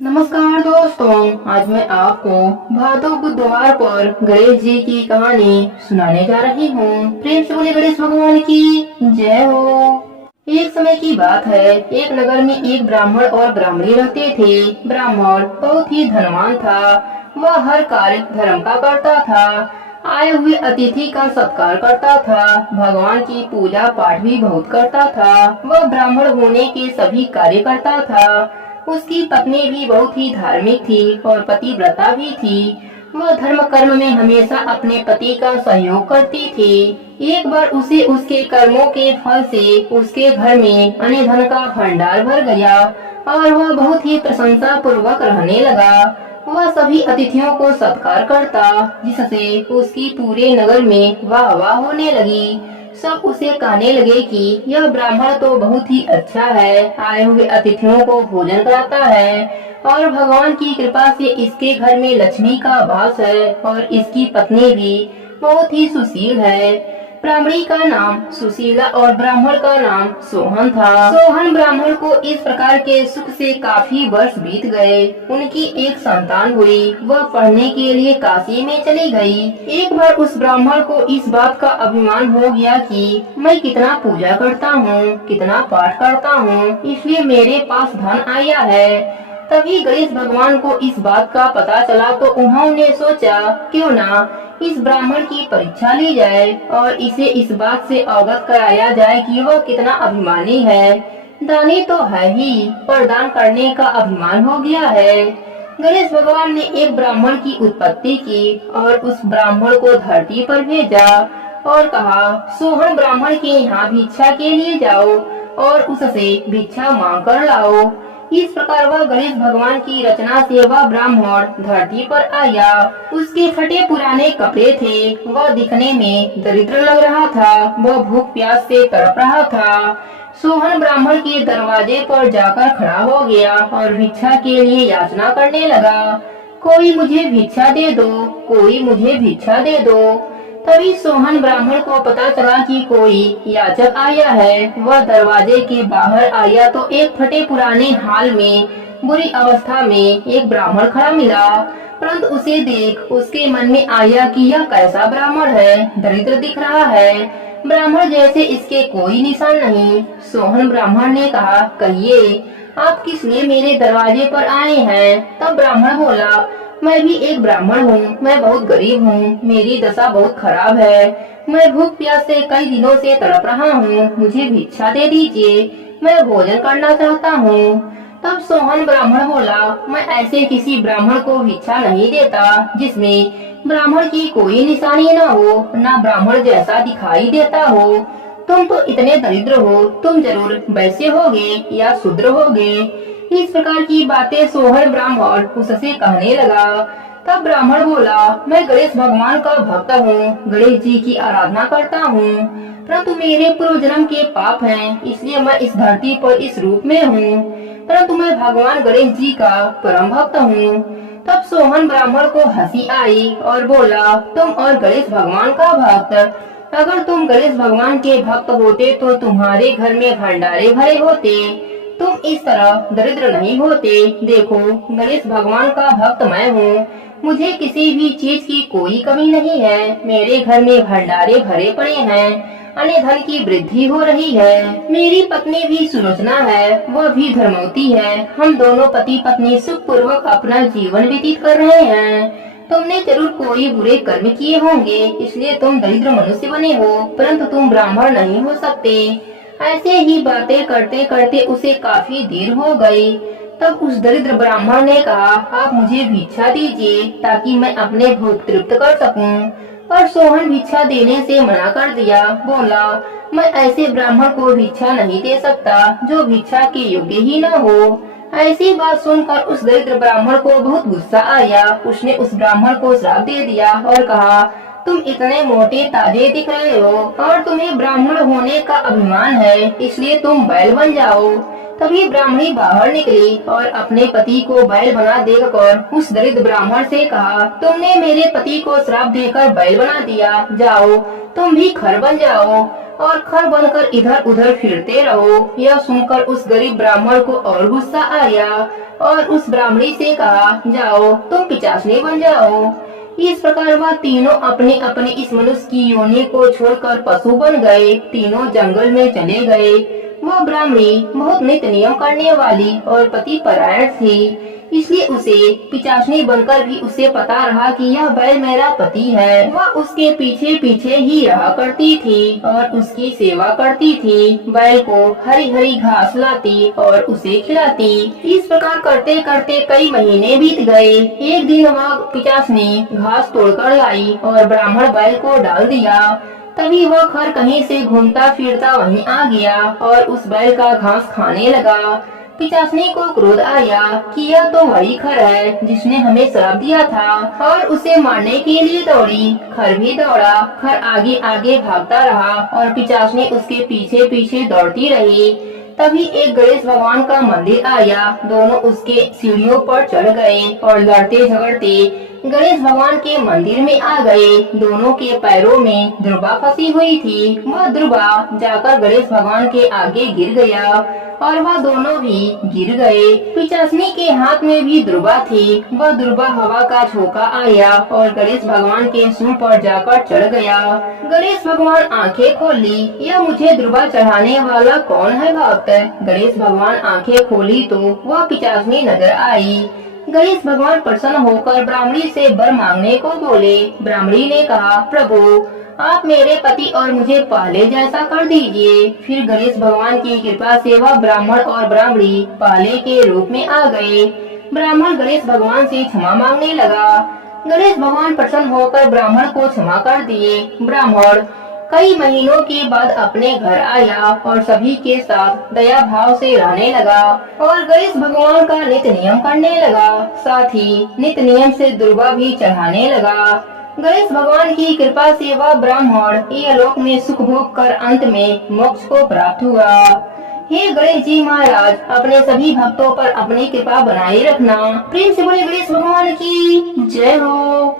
नमस्कार दोस्तों, आज मैं आपको भादो बुधवार पर गणेश जी की कहानी सुनाने जा रही हूँ। प्रेम से बोले गणेश भगवान की जय हो। एक समय की बात है, एक नगर में एक ब्राह्मण और ब्राह्मणी रहते थे। ब्राह्मण बहुत ही धनवान था। वह हर कार्य धर्म का करता था। आए हुए अतिथि का सत्कार करता था। भगवान की पूजा पाठ भी बहुत करता था। वह ब्राह्मण होने के सभी कार्य करता था। उसकी पत्नी भी बहुत ही धार्मिक थी और पतिव्रता भी थी। वह धर्म कर्म में हमेशा अपने पति का सहयोग करती थी। एक बार उसे उसके कर्मों के फल से उसके घर में अन्न धन का भंडार भर गया और वह बहुत ही प्रशंसा पूर्वक रहने लगा। वह सभी अतिथियों को सत्कार करता, जिससे उसकी पूरे नगर में वाह वाह होने लगी। सब उसे कहने लगे कि यह ब्राह्मण तो बहुत ही अच्छा है, आए हुए अतिथियों को भोजन कराता है और भगवान की कृपा से इसके घर में लक्ष्मी का वास है और इसकी पत्नी भी बहुत ही सुशील है। ब्राह्मणी का नाम सुशीला और ब्राह्मण का नाम सोहन था। सोहन ब्राह्मण को इस प्रकार के सुख से काफी वर्ष बीत गए। उनकी एक संतान हुई। वह पढ़ने के लिए काशी में चली गई। एक बार उस ब्राह्मण को इस बात का अभिमान हो गया कि मैं कितना पूजा करता हूँ, कितना पाठ करता हूँ, इसलिए मेरे पास धन आया है। तभी गणेश भगवान को इस बात का पता चला तो उन्होंने सोचा क्यों ना इस ब्राह्मण की परीक्षा ली जाए और इसे इस बात से अवगत कराया जाए कि वह कितना अभिमानी है। दानी तो है ही, पर दान करने का अभिमान हो गया है। गणेश भगवान ने एक ब्राह्मण की उत्पत्ति की और उस ब्राह्मण को धरती पर भेजा और कहा, सोहन ब्राह्मण के यहाँ भिक्षा के लिए जाओ और उससे भिक्षा मांग कर लाओ। इस प्रकार वह गणेश भगवान की रचना से वह ब्राह्मण धरती पर आया। उसके फटे पुराने कपड़े थे। वह दिखने में दरिद्र लग रहा था। वह भूख प्यास से तड़प रहा था। सोहन ब्राह्मण के दरवाजे पर जाकर खड़ा हो गया और भिक्षा के लिए याचना करने लगा। कोई मुझे भिक्षा दे दो, कोई मुझे भिक्षा दे दो। तभी सोहन ब्राह्मण को पता चला कि कोई याचक आया है। वह दरवाजे के बाहर आया तो एक फटे पुराने हाल में बुरी अवस्था में एक ब्राह्मण खड़ा मिला। परंतु उसे देख उसके मन में आया कि यह कैसा ब्राह्मण है, दरिद्र दिख रहा है। ब्राह्मण जैसे इसके कोई निशान नहीं। सोहन ब्राह्मण ने कहा, कहिए आप किस लिए मेरे दरवाजे पर आए हैं? तब ब्राह्मण बोला, मैं भी एक ब्राह्मण हूँ। मैं बहुत गरीब हूँ। मेरी दशा बहुत खराब है। मैं भूख प्यास से कई दिनों से तड़प रहा हूँ। मुझे भिक्षा दे दीजिए, मैं भोजन करना चाहता हूँ। तब सोहन ब्राह्मण बोला, मैं ऐसे किसी ब्राह्मण को भिक्षा नहीं देता जिसमें ब्राह्मण की कोई निशानी न हो, न ब्राह्मण जैसा दिखाई देता हो। तुम तो इतने दरिद्र हो, तुम जरूर वैश्य होगे या शूद्र होगे। इस प्रकार की बातें सोहन ब्राह्मण उससे कहने लगा। तब ब्राह्मण बोला, मैं गणेश भगवान का भक्त हूँ, गणेश जी की आराधना करता हूँ, परंतु मेरे पूर्व जन्म के पाप हैं, इसलिए मैं इस धरती पर इस रूप में हूँ। परंतु मैं भगवान गणेश जी का परम भक्त हूँ। तब सोहन ब्राह्मण को हंसी आई और बोला, तुम और गणेश भगवान का भक्त? अगर तुम गणेश भगवान के भक्त होते तो तुम्हारे घर में भंडारे भरे होते, तुम इस तरह दरिद्र नहीं होते। देखो, गणेश भगवान का भक्त मैं हूँ। मुझे किसी भी चीज की कोई कमी नहीं है। मेरे घर में भंडारे भरे पड़े हैं। अन्न धन की वृद्धि हो रही है। मेरी पत्नी भी सुलोचना है, वह भी धर्मवती है। हम दोनों पति पत्नी सुख पूर्वक अपना जीवन व्यतीत कर रहे हैं। तुमने जरूर कोई बुरे कर्म किए होंगे, इसलिए तुम दरिद्र मनुष्य बने हो, परंतु तुम ब्राह्मण नहीं हो सकते। ऐसे ही बातें करते करते उसे काफी देर हो गई। तब उस दरिद्र ब्राह्मण ने कहा, आप मुझे भिक्षा दीजिए ताकि मैं अपने भूख तृप्त कर सकूं। पर सोहन भिक्षा देने से मना कर दिया। बोला, मैं ऐसे ब्राह्मण को भिक्षा नहीं दे सकता जो भिक्षा के योग्य ही न हो। ऐसी बात सुनकर उस दरिद्र ब्राह्मण को बहुत गुस्सा आया। उसने उस ब्राह्मण को श्राप दे दिया और कहा, तुम इतने मोटे ताजे दिख रहे हो और तुम्हें ब्राह्मण होने का अभिमान है, इसलिए तुम बैल बन जाओ। तभी ब्राह्मणी बाहर निकली और अपने पति को बैल बना देखकर उस दरिद्र ब्राह्मण से कहा, तुमने मेरे पति को श्राप देकर बैल बना दिया, जाओ तुम भी खर बन जाओ। और खर बनकर इधर उधर फिरते रहो। यह सुनकर उस गरीब ब्राह्मण को और गुस्सा आया और उस ब्राह्मणी से कहा, जाओ तुम पिचासनी बन जाओ। इस प्रकार वह तीनों अपने अपने इस मनुष्य की योनि को छोड़कर पशु बन गए। तीनों जंगल में चले गए। वह ब्राह्मणी बहुत नित्य नियम करने वाली और पति परायण थी, इसलिए उसे पिचासनी बनकर भी उसे पता रहा कि यह बैल मेरा पति है। वह उसके पीछे पीछे ही रहा करती थी और उसकी सेवा करती थी। बैल को हरी हरी घास लाती और उसे खिलाती। इस प्रकार करते करते कई महीने बीत गए। एक दिन वह पिचासनी घास तोड़कर लाई और ब्राह्मण बैल को डाल दिया। तभी वह खर कहीं से घूमता फिरता वहीं आ गया और उस बैल का घास खाने लगा। पिचासनी को क्रोध आया कि यह तो वही खर है जिसने हमें श्राप दिया था और उसे मारने के लिए दौड़ी। खर भी दौड़ा। खर आगे आगे भागता रहा और पिचासनी उसके पीछे पीछे दौड़ती रही। तभी एक गणेश भगवान का मंदिर आया। दोनों उसके सीढ़ियों पर चढ़ गए और लड़ते झगड़ते गणेश भगवान के मंदिर में आ गए। दोनों के पैरों में दुर्बा फंसी हुई थी। वह दुर्बा जाकर गणेश भगवान के आगे गिर गया और वह दोनों भी गिर गए। पिचासनी के हाथ में भी दुर्बा थी। वह दुर्बा हवा का झोंका आया और गणेश भगवान के सूंड पर जाकर चढ़ गया। गणेश भगवान आंखें खोली। यह मुझे दुर्बा चढ़ाने वाला कौन है भक्त? गणेश भगवान आंखें खोली तो वह पिचासनी नजर आई। गणेश भगवान प्रसन्न होकर ब्राह्मणी से वर मांगने को बोले। ब्राह्मणी ने कहा, प्रभु आप मेरे पति और मुझे पहले जैसा कर दीजिए। फिर गणेश भगवान की कृपा से वह ब्राह्मण और ब्राह्मणी पहले के रूप में आ गए। ब्राह्मण गणेश भगवान से क्षमा मांगने लगा। गणेश भगवान प्रसन्न होकर ब्राह्मण को क्षमा कर दिए। ब्राह्मण कई महीनों के बाद अपने घर आया और सभी के साथ दया भाव से रहने लगा और गणेश भगवान का नित्य नियम करने लगा। साथ ही नित्य नियम से दुर्बा भी चढ़ाने लगा। गणेश भगवान की कृपा से वह ब्राह्मण ये लोक में सुख भोग कर अंत में मोक्ष को प्राप्त हुआ। हे गणेश जी महाराज, अपने सभी भक्तों पर अपनी कृपा बनाए रखना। प्रेम से बोले गणेश भगवान की जय हो।